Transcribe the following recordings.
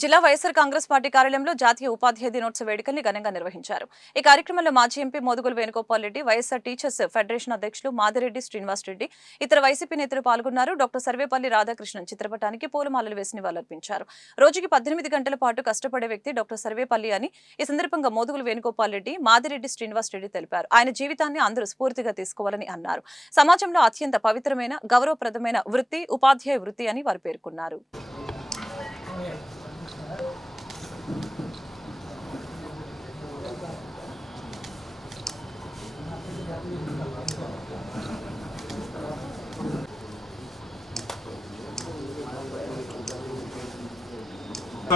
జిల్లా వైఎస్ఆర్ కాంగ్రెస్ పార్టీ కార్యాలయంలో జాతీయ ఉపాధ్యాయ దినోత్సవ వేడుకల్ని ఘనంగా నిర్వహించారు. ఈ కార్యక్రమంలో మాజీ MP Modugula Venugopal Reddy, YSR teachers federation అధ్యక్షులు మాదిరెడ్డి శ్రీనివాస్ రెడ్డి, ఇతర వైసీపీ నేతలు పాల్గొన్నారు. డాక్టర్ సర్వేపల్లి రాధాకృష్ణన్ చిత్రపటానికి పూలమాలలు వేసి నివాళులర్పించారు. రోజుకి 18 గంటల పాటు కష్టపడే వ్యక్తి డాక్టర్ సర్వేపల్లి అని ఈ సందర్భంగా మోదుగుల వేణుగోపాల్ రెడ్డి, మాదిరెడ్డి శ్రీనివాస్ రెడ్డి తెలిపారు. ఆయన జీవితాన్ని అందరూ స్ఫూర్తిగా తీసుకోవాలని అన్నారు. సమాజంలో అత్యంత పవిత్రమైన, గౌరవప్రదమైన వృత్తి ఉపాధ్యాయ వృత్తి అని వారు పేర్కొన్నారు.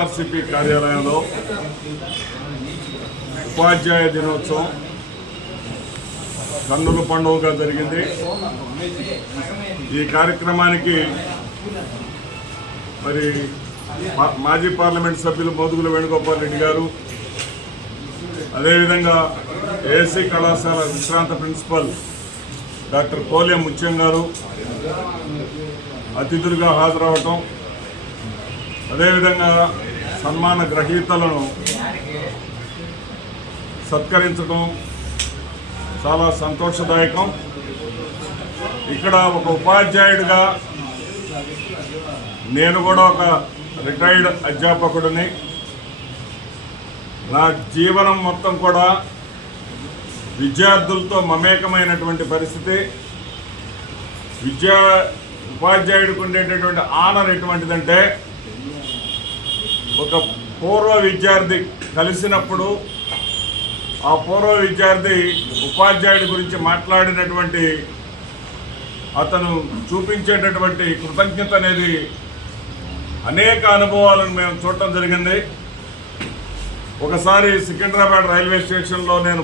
ఆర్సిపి కార్యాలయంలో ఉపాధ్యాయ దినోత్సవం కన్నుల పండుగగా జరిగింది. ఈ కార్యక్రమానికి మరి మాజీ పార్లమెంట్ సభ్యులు మోదుగుల వేణుగోపాల్ రెడ్డి గారు, అదేవిధంగా ఏఎస్సీ కళాశాల విశ్రాంత ప్రిన్సిపల్ డాక్టర్ కోల్యం ముత్యం గారు అతిథులుగా హాజరవటం, అదేవిధంగా సన్మాన గ్రహీతలను సత్కరించడం చాలా సంతోషదాయకం. ఇక్కడ ఒక ఉపాధ్యాయుడిగా నేను కూడా ఒక రిటైర్డ్ అధ్యాపకుడిని. నా జీవనం మొత్తం కూడా విద్యార్థులతో మమేకమైనటువంటి పరిస్థితి. ఉపాధ్యాయుడికి ఉండేటటువంటి ఆనర్ ఎటువంటిదంటే, ఒక పూర్వ విద్యార్థి కలిసినప్పుడు ఆ పూర్వ విద్యార్థి ఉపాధ్యాయుడి గురించి మాట్లాడినటువంటి అతను చూపించేటటువంటి కృతజ్ఞత అనేది అనేక అనుభవాలను మేము చూడటం జరిగింది. ఒకసారి సికింద్రాబాద్ రైల్వే స్టేషన్లో నేను